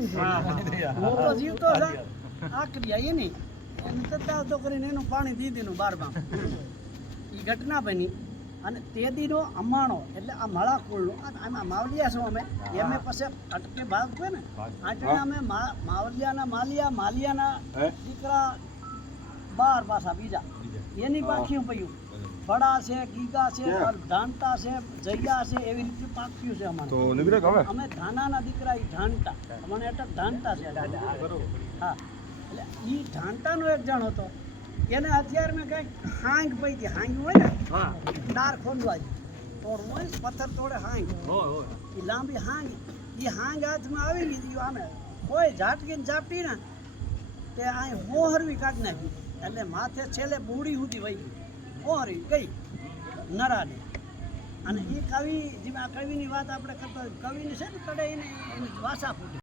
હું તો જીવતો છે આકરી એની એને તતાવતો કરીને એનું પાણી દીધીનું બારમાં એ ઘટના બની અને તે દીનો અમાણો એટલે આ મળાકુળનું આમાં માવલિયા છો અમે એમે પછી અટકે ભાગ હોય ને આટલા અમે માવલિયાના માલિયાના દીકરા 12 પાછા બીજા એની પાખ્યું પડ્યું ફળા છે ગીગા છે ધાનતા છે જૈયા છે એવી રીતે પાક્યું છે અમારે તો અમે ધાનાના દીકરા એ ધાનતા અમને અટક ધાનતા છે હા એટલે એ ધાનતાનો એક જણ હતો એને અત્યારે મેં કંઈક હાંગ પડી હતી હાંગ હોય ને ડાર ખોલવા તોડવું હોય પથ્થર તોડે હાંગ એ લાંબી હાંગ એ હાંગ હાથમાં આવી લીધી આમે કોઈ ઝાટકીને ઝાપટી ને તે અહીં હોહરવી કાઢી નાખી એટલે માથે છેલ્લે બુડી સુધી વહી ગઈ હોહરવી ગઈ નરાને અને એ કવિ જેમ આ કવિની વાત આપણે કરતા કવિની છે ને કડે એને વાસા ફૂટી